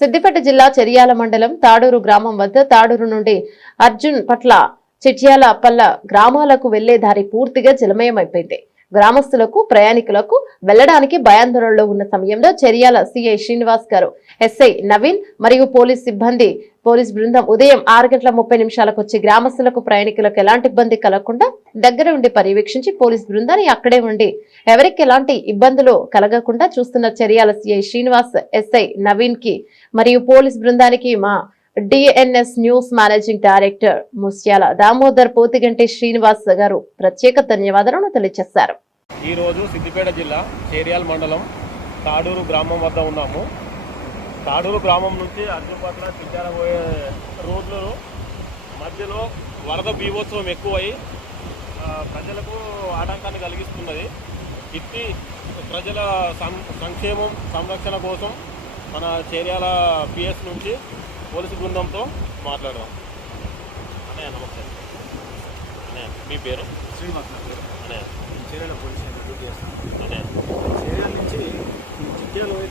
సిద్దిపేట జిల్లా చెరియాల మండలం తాడూరు గ్రామం వద్ద తాడూరు నుండి అర్జున్ పట్ల చిట్యాల పల్ల గ్రామాలకు వెళ్లే దారి పూర్తిగా జలమయమైపోయింది. గ్రామస్తులకు ప్రయాణికులకు వెళ్లడానికి భయాందోళనలో ఉన్న సమయంలో చెరియాల సిఐ శ్రీనివాస్ గారు, ఎస్ఐ నవీన్ మరియు పోలీస్ బృందం ఉదయం 6:30 వచ్చి గ్రామస్తులకు ప్రయాణికులకు ఎలాంటి ఇబ్బంది కలగకుండా దగ్గర ఉండి పర్యవేక్షించి పోలీస్ బృందాన్ని అక్కడే ఉండి ఎవరికి ఎలాంటి ఇబ్బందులు కలగకుండా చూస్తున్న చెరియాల సిఐ శ్రీనివాస్, ఎస్ఐ నవీన్ కి మరియు పోలీస్ బృందానికి మా DNS news managing director Musyala Damodar Pothiganti Srinivas garu ప్రత్యేక ధన్యవాదాలను తెలియజేశారు. ఈ రోజు సిద్దిపేట జిల్లా చేర్యాల మండలం తాడూరు గ్రామం వద్ద ఉన్నాము. తాడూరు గ్రామం నుంచి అర్జున్పట్ల చిట్యాల పోయే రోడ్లు మధ్యలో వరద బీభోత్సవం ఎక్కువై ప్రజలకు ఆటంకాన్ని కలిగిస్తున్నది. ఇట్టి ప్రజల సంక్షేమం సంరక్షణ కోసం మన చేర్యాల పిఎస్ నుంచి పోలీసు బృందంతో మాట్లాడదాం. అన్నయ్య నమస్తే. అన్నయ్య మీ పేరు? శ్రీనివాస్ నా పేరు. అన్నయ్య చేర్యాల పోలీస్ డ్యూటీ చేస్తాను. అన్నయ్య చేర్యాల నుంచి ఈ చిట్యాల పోయి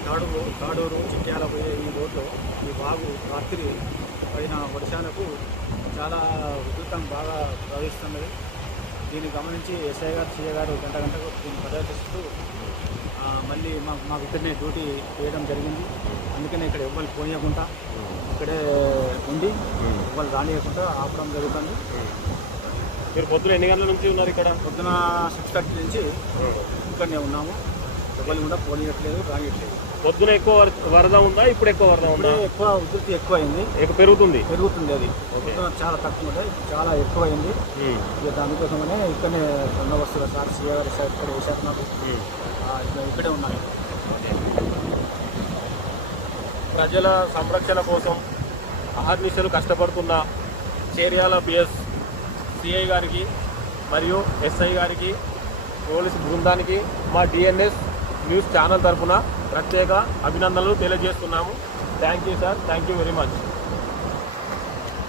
తాడూరు చిట్యాల పోయే ఈ రోడ్లో ఈ వాగు రాత్రి పైన వర్షాలకు చాలా ఉధృతం బాగా ప్రవహిస్తున్నది. దీన్ని గమనించి ఎస్ఐ గారు, సిఐ గారు గంటకు దీన్ని పర్యవేక్షిస్తూ మళ్ళీ మాకు ఇక్కడనే డ్యూటీ చేయడం జరిగింది. అందుకనే ఇక్కడ ఎవ్వరు పోనీయకుండా ఇక్కడే ఉండి ఎవ్వరు రానియకుండా ఆపడం జరుగుతుంది. మీరు పొద్దున ఎన్ని గంటల నుంచి ఉన్నారు ఇక్కడ? పొద్దున 6:30 నుంచి ఇక్కడనే ఉన్నాము. ఎవరిని కూడా పోనీయట్లేదు, రానియట్లేదు. పొద్దున ఎక్కువ వరద ఉందా? ఇప్పుడు ఎక్కువ వరద ఉందా? ఎక్కువ ఉధృతి ఎక్కువైంది. పెరుగుతుంది అది. పొద్దున చాలా తక్కువ ఉండే, చాలా ఎక్కువైంది. ఇక దానికోసమనే ఇక్కడనే బందోబస్తుల సార్ సిఐ గారు ఇక్కడ వేశారు. నాకు ఇక్కడే ఉన్నాను. ప్రజల సంరక్షణ కోసం అహర్నిశలు కష్టపడుతున్న చేర్యాల పిఎస్ సిఐ గారికి మరియు ఎస్ఐ గారికి, పోలీసు బృందానికి మా డిఎన్ఎస్ న్యూస్ ఛానల్ తరఫున ప్రత్యేక అభినందనలు తెలియజేస్తున్నాము. Thank you sir. Thank you very much.